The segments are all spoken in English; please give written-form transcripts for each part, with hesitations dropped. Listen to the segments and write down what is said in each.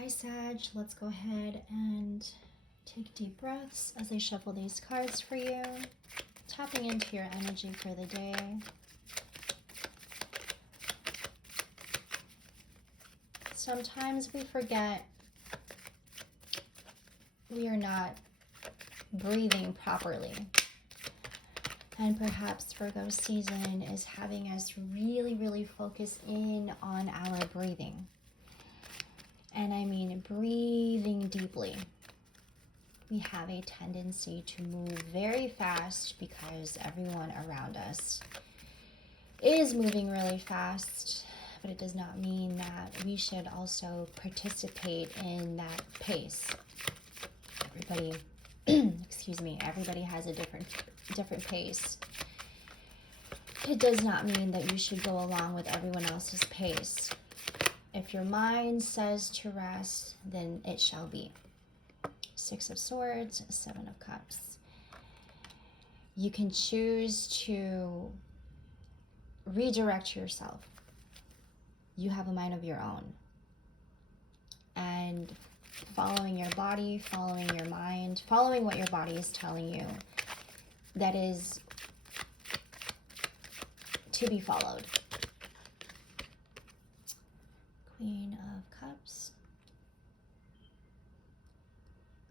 Hi Sag, let's go ahead and take deep breaths as I shuffle these cards for you, tapping into your energy for the day. Sometimes we forget we are not breathing properly. And perhaps Virgo season is having us really focus in on our breathing. And I mean breathing deeply. We have a tendency to move very fast because everyone around us is moving really fast, but it does not mean that we should also participate in that pace. Everybody, excuse me, everybody has a different pace. It does not mean that you should go along with everyone else's pace. If your mind says to rest, then it shall be. Six of Swords, Seven of Cups. You can choose to redirect yourself. You have a mind of your own. And following your body, following your mind, following what your body is telling you, that is to be followed. Queen of Cups.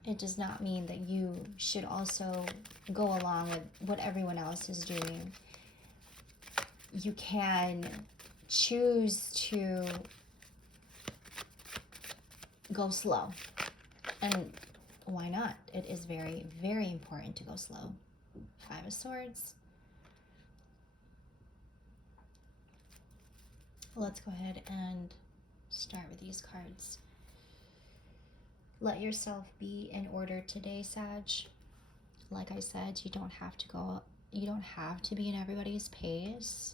It does not mean that you should also go along with what everyone else is doing. You can choose to go slow. And why not? It is very important to go slow. Five of Swords. Let's go ahead and start with these cards. Let yourself be in order today, Sag. Like I said, you don't have to be in everybody's pace.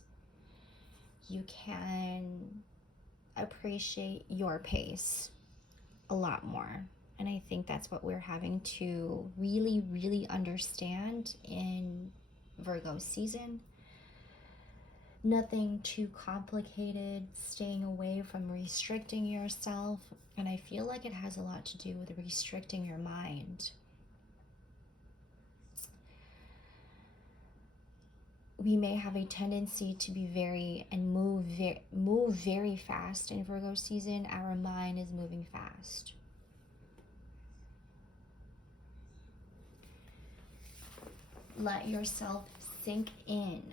You can appreciate your pace a lot more. And I think that's what we're having to really understand in Virgo season. Nothing too complicated, staying away from restricting yourself. And I feel like it has a lot to do with restricting your mind. We may have a tendency to be move very fast in Virgo season. Our mind is moving fast. Let yourself sink in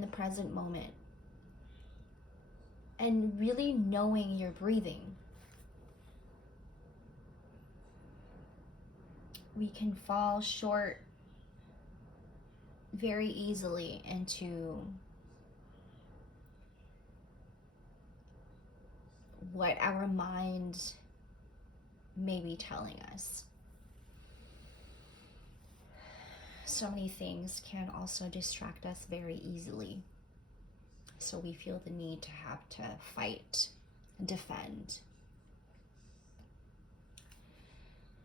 the present moment. And really knowing your breathing. We can fall short very easily into what our mind may be telling us. So many things can also distract us very easily. So we feel the need to have to fight, defend.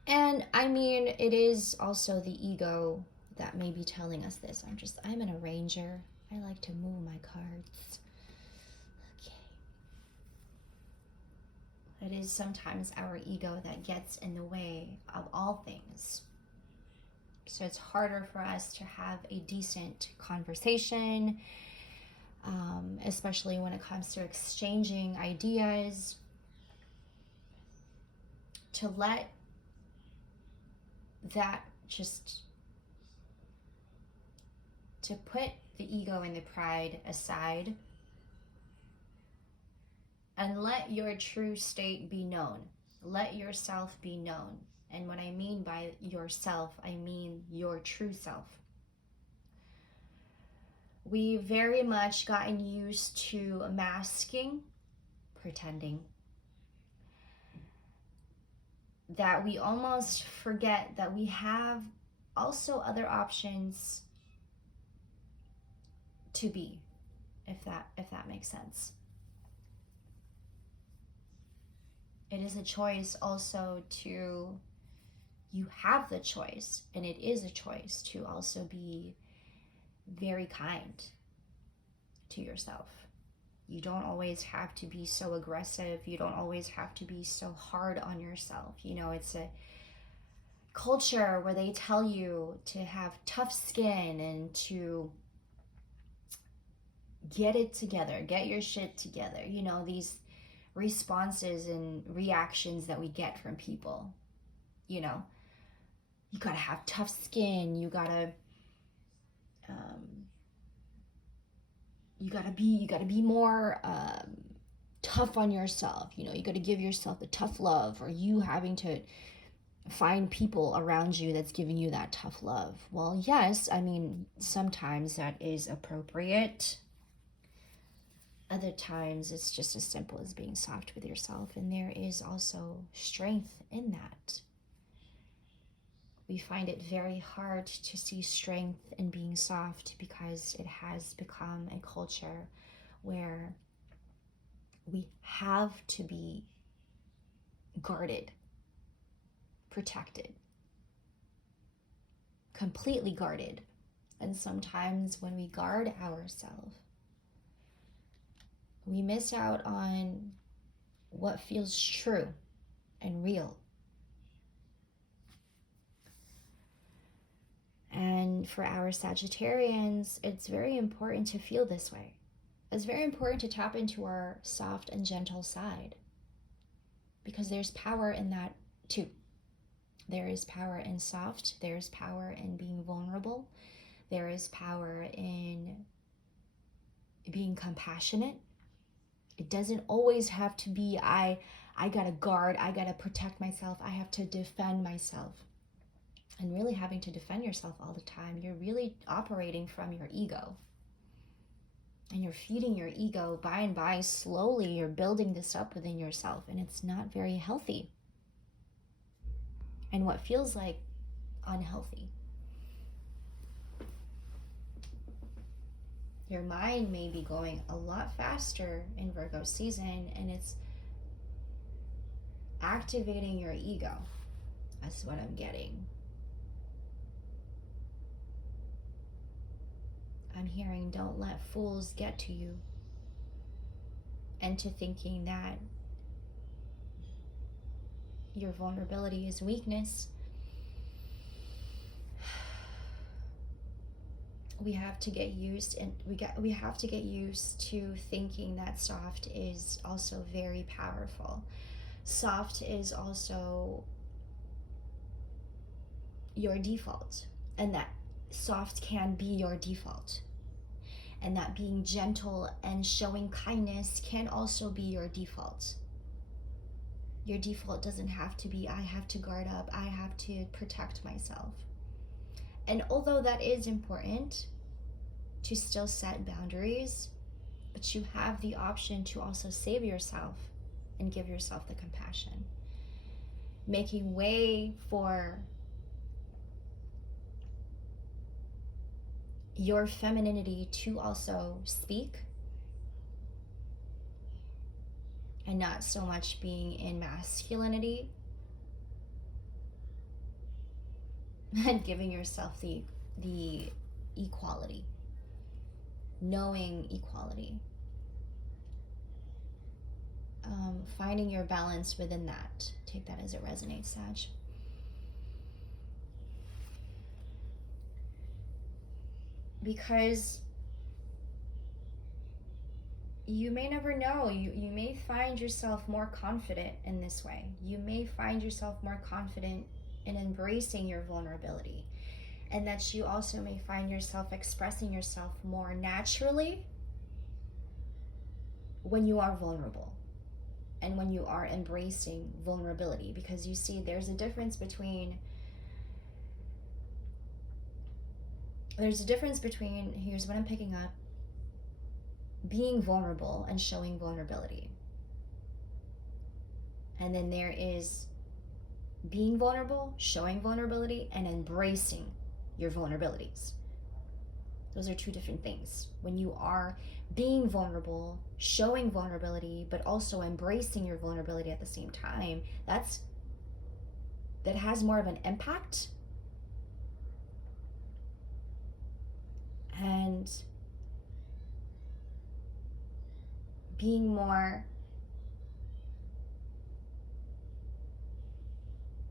And I mean, it is also the ego that may be telling us this. I'm an arranger. I like to move my cards. Okay. It is sometimes our ego that gets in the way of all things. So it's harder for us to have a decent conversation, especially when it comes to exchanging ideas. To let that to put the ego and the pride aside and let your true state be known. Let yourself be known. And what I mean by yourself, I mean your true self. We've very much gotten used to masking, pretending, that we almost forget that we have also other options to be, if that makes sense. It is a choice also you have the choice, and it is a choice to also be very kind to yourself. You don't always have to be so aggressive. You don't always have to be so hard on yourself. You know, it's a culture where they tell you to have tough skin and to get it together, get your shit together. You know, these responses and reactions that we get from people. You know, you gotta have tough skin. You gotta be more tough on yourself. You know, you gotta give yourself the tough love, or you having to find people around you that's giving you that tough love. Well, yes, I mean, sometimes that is appropriate. Other times it's just as simple as being soft with yourself, and there is also strength in that. We find it very hard to see strength in being soft because it has become a culture where we have to be guarded, protected, completely guarded. And sometimes when we guard ourselves, we miss out on what feels true and real. And for our Sagittarians, it's very important to feel this way. It's very important to tap into our soft and gentle side, because there's power in that too. There is power in soft. There's power in being vulnerable. There is power in being compassionate. It doesn't always have to be, I gotta guard, I gotta protect myself, I have to defend myself. And really having to defend yourself all the time, you're really operating from your ego. And you're feeding your ego. By and by, slowly, you're building this up within yourself, and it's not very healthy. And what feels like unhealthy. Your mind may be going a lot faster in Virgo season, and it's activating your ego. That's what I'm getting. I'm hearing, don't let fools get to you. And to thinking that your vulnerability is weakness. We have to get used, and we have to get used to thinking that soft is also very powerful. Soft is also your default, and that soft can be your default. And that being gentle and showing kindness can also be your default. Your default doesn't have to be, I have to guard up, I have to protect myself. And although that is important to still set boundaries, but you have the option to also save yourself and give yourself the compassion. Making way for your femininity to also speak, and not so much being in masculinity, and giving yourself the equality, knowing equality, finding your balance within that. Take that as it resonates, Sag. Because you may never know, you may find yourself more confident in this way. You may find yourself more confident in embracing your vulnerability, and that you also may find yourself expressing yourself more naturally when you are vulnerable and when you are embracing vulnerability. Because you see, there's a difference between, here's what I'm picking up, being vulnerable and showing vulnerability. And then there is being vulnerable, showing vulnerability, and embracing your vulnerabilities. Those are two different things. When you are being vulnerable, showing vulnerability, but also embracing your vulnerability at the same time, that has more of an impact. And being more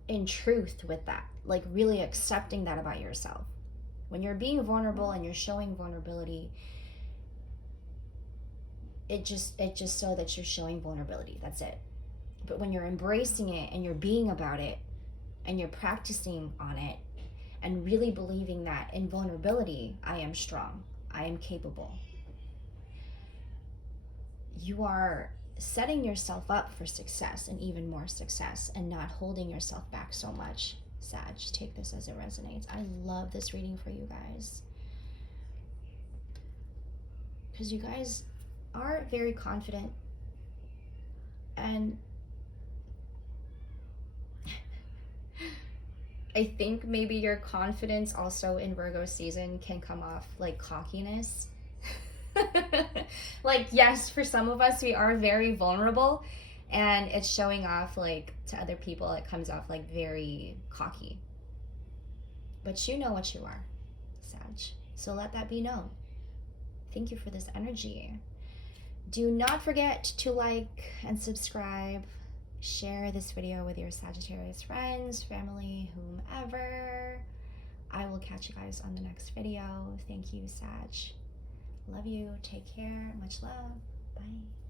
in truth with that, like really accepting that about yourself. When you're being vulnerable and you're showing vulnerability, it just so that you're showing vulnerability, that's it. But when you're embracing it and you're being about it and you're practicing on it and really believing that in vulnerability, I am strong, I am capable, you are setting yourself up for success and even more success, and not holding yourself back so much. Sag, take this as it resonates. I love this reading for you guys, because you guys are very confident, and I think maybe your confidence also in Virgo season can come off like cockiness. Like, yes, for some of us, we are very vulnerable, and it's showing off, like, to other people, it comes off like very cocky. But you know what you are, Sag. So let that be known. Thank you for this energy. Do not forget to like and subscribe. Share this video with your Sagittarius friends, family, whomever. I will catch you guys on the next video. Thank you, Sag. Love you. Take care. Much love. Bye.